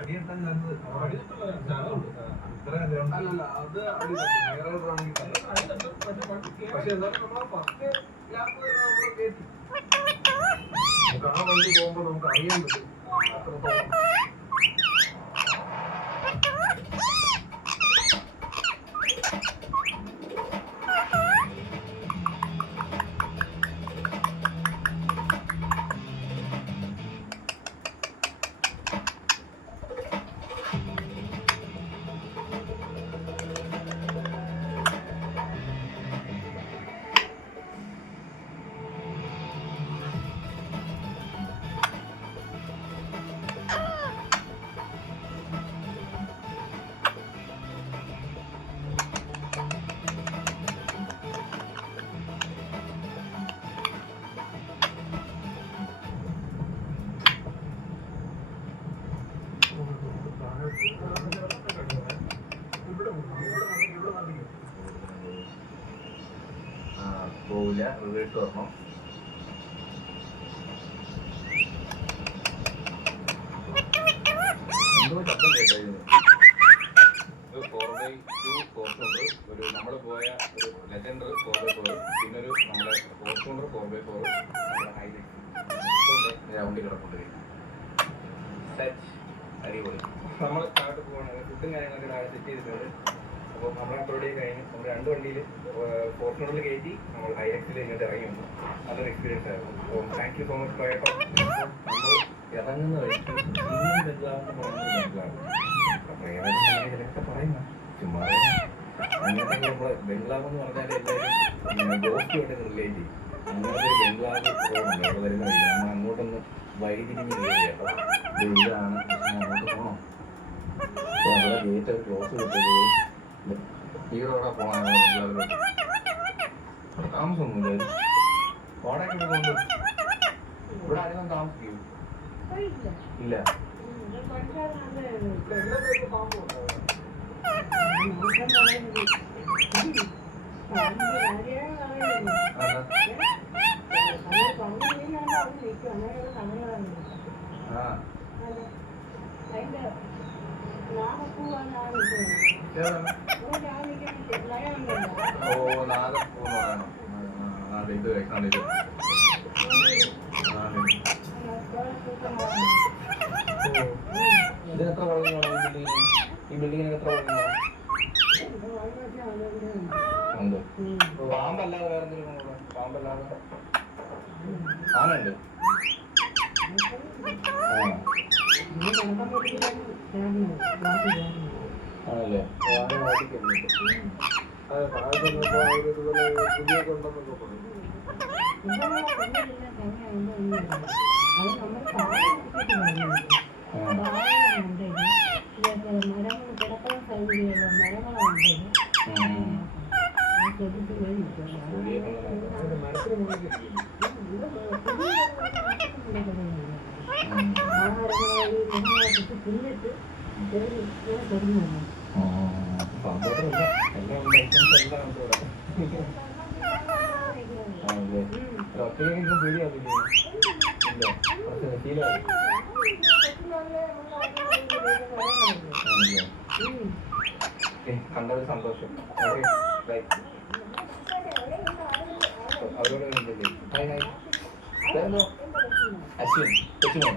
അടിയെത്താൻ അല്ലല്ല അത് ഹൈറൈഡറാണെങ്കിൽ പക്ഷെ എന്തായാലും നമ്മളെ ഫസ്റ്റ് ലാപ്പ് നമ്മൾ കയറ്റി നമുക്ക് ആ വണ്ടി പോകുമ്പോൾ നമുക്ക് അറിയാൻ പറ്റും അത്രത്തോളം പോവില്ല, റിവേഴ്സ് വരണം. എന്തോ ശബ്ദം കേട്ടായിരുന്നു. 4x2 ഫോർച്യൂണർ, ഒരു നമ്മൾ പോയ ഒരു ലെജൻഡർ 4x4, പിന്നെ ഒരു നമ്മുടെ ഫോർച്യൂണർ 4x4, നമ്മുടെ ഹൈലൈറ്റ് വണ്ടി കിടപ്പുണ്ട്. സെറ്റ് അടിപൊളി. നമ്മൾ താഴോട്ട് പോകണമെങ്കിൽ ഫുഡും കാര്യങ്ങളൊക്കെ താഴെ സെറ്റ് ചെയ്തിട്ടുണ്ട്. അപ്പോൾ നമ്മുടെ അപ്ലോഡ് ചെയ്ത് കഴിഞ്ഞ് നമ്മൾ 2 വണ്ടിയിൽ ഫോർച്യൂണറിൽ കയറ്റി നമ്മൾ ഹൈലൈറ്റ്സിൽ ഇങ്ങോട്ട് ഇറങ്ങി വന്നു. നല്ലൊരു എക്സ്പീരിയൻസ് ആയിരുന്നു. അപ്പോൾ thank you so much Toyota. നമ്മൾ ഇറങ്ങുന്ന വഴിക്ക് ഇന്ത്യൻ ബംഗ്ലാവെന്ന് പറയുന്നത് ബംഗ്ലാവ്. അപ്പോൾ ഏതൊക്കെ പറയുന്ന ചുമ്മാ അങ്ങനത്തെ നമ്മൾ ബംഗ്ലാവ് എന്ന് പറഞ്ഞാൽ എല്ലാവരും ഗോസ്റ്റുമായിട്ട് റിലേറ്റ് ചെയ്യും. അങ്ങനത്തെ ഒരു ബംഗ്ലാവ് റോഡുണ്ട് അവിടെ വരുന്ന വഴി. നമ്മൾ അങ്ങോട്ടൊന്ന് വഴിതിരിഞ്ഞ് കയറി കേട്ടോ. ഇതാണ് അങ്ങോട്ട് പോകണം. അപ്പോൾ അവിടെ ഗേറ്റ് ക്ലോസ് കിട്ടുന്നത് ഈ റോഡാ പോകാൻ ബംഗ്ലാവിലോട്ട്. അവിടെ താമസമൊന്നുമില്ല. വാടക കൊണ്ട് ഇവിടെ ആരെങ്കിലും താമസിക്കൂ? ഇല്ല. ഓ നാഗപ്പൂന്ന് പറയണം. ഇത് കഴിക്കാണ്ട് ഇത് ഇതിന് എത്ര വളഞ്ഞാണ് ഈ ബിൽഡിങ്ങിന്? ഈ ബിൽഡിങ്ങിന് എത്ര വളഞ്ഞാണ്? ഉണ്ട്. പാമ്പല്ലാതെ വേറെ എന്തെങ്കിലും? പാമ്പല്ലാതെ ആനയുണ്ട്. ആണല്ലേ? ആന ഓടിക്കുന്നുണ്ട്. കണ്ടൊരു സന്തോഷം. അവരോട് അശ്വിൻ കൊച്ചുമോൻ.